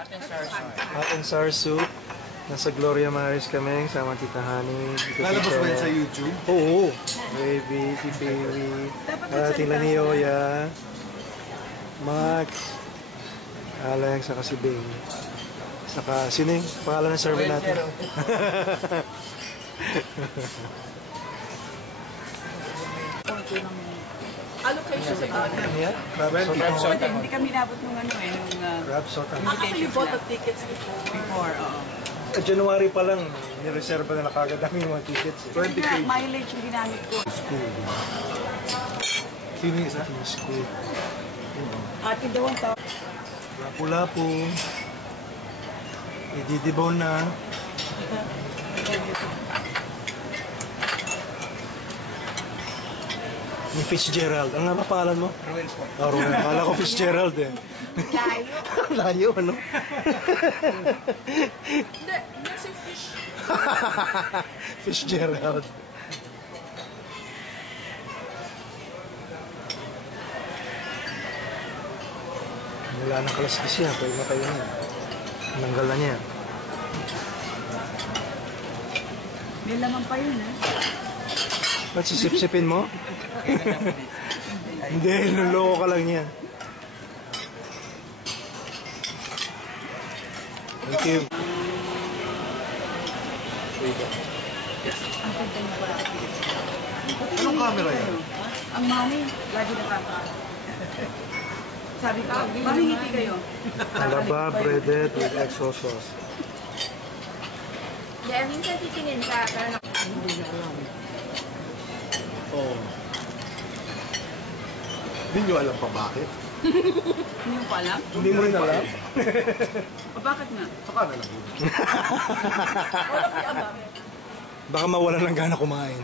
Hot and sour soup. Nasa Gloria Maris kami, sama Tita Honey. Lalabas ba yan sa YouTube? Oo. Baby, si Baby. Tila ni Oya. Max. Alex, saka si Bing. Saka, sino yung pangalan ng server natin? Allocation sa bahay. Crab salt. Hindi kami nabot nung ano eh. Crab salt. Actually, you bought the tickets before. January pa lang, nireserva na kagad namin yung mga tickets. 20K. Mileage yung ginamit ko. School. Sino yung isa? School. Ate daw ang tao. Lapu-lapu. Ididibaw na. Ni Fitzgerald. Ang nga pangalan mo? Ruel po. Oh, Ruel. Akala ko Fitzgerald eh. Layo. Layo, ano? Hindi, nasa fish. Fitzgerald. Wala nang kalaskis yan. Pwede na kayo na. Nanggal na niya. May laman pa yun eh. Ba't sisip-sipin mo? Hindi, nuloko ka lang niya. Thank you. Anong camera yan? Ang mami, lagi nakaka. Sabi ko, mami ngiti kayo. Alaba breaded with XO sauce. Kaya minsan titingin ka, pero Oo. Hindi nyo alam pa bakit? Hindi mo pa alam? Hindi mo rin alam? O bakit nga? Saka na lang yun. All of the above. Baka mawalan ng gana kumain.